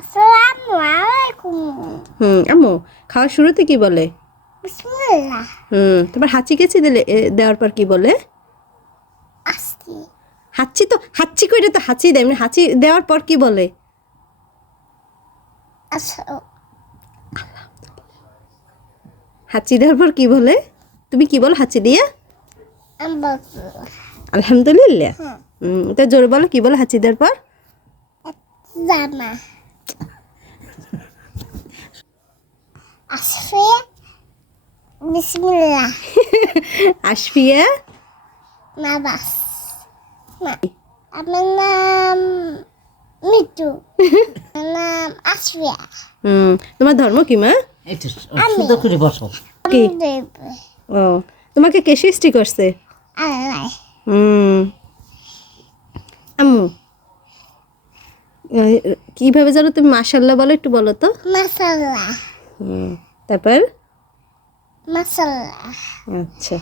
আসসালামু আলাইকুম। আম্মু খাওয়ার শুরুতে কি বলে? বিসমিল্লাহ। তারপর হাঁচি কেচি দেওয়ার পর কি বলে? আস্তি। হাঁচি তো হাঁচি কইরে তো হাঁচি দেয়, এমনি হাঁচি দেওয়ার পর কি বলে? হাঁচি দেওয়ার পর কি বলে? তুমি কি বল হাঁচি দিয়ে? আলহামদুলিল্লাহ। তো জোরে বলো, কি বলে হাঁচি দেওয়ার পর? জামা। আসফিয়া। বিসমিল্লাহ। আশফিয়া। না বাস না, আমার নাম মিটু। আমার নাম আসফিয়া। তোমার ধর্ম কি মা? একটু সুন্দর করে বসো। কি? ও, তোমাকে কে সৃষ্টি করছে? আল্লাহ। আম্মু কিভাবে জানো তুমি মাশাআল্লাহ বলো, একটু বলো তো। মাশাআল্লাহ। তারপর মাশাআল্লাহ। আচ্ছা।